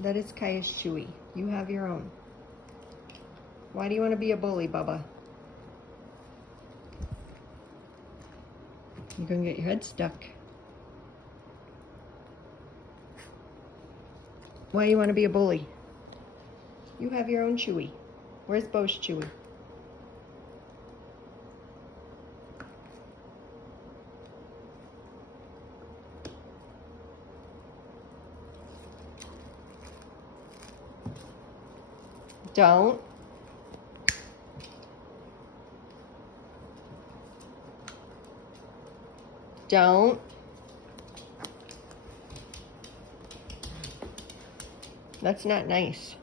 That is Kaya's Chewy. You have your own. Why do you want to be a bully, Bubba? You're going to get your head stuck. Why do you want to be a bully? You have your own Chewy. Where's Bo's Chewy? Don't. Don't. That's not nice.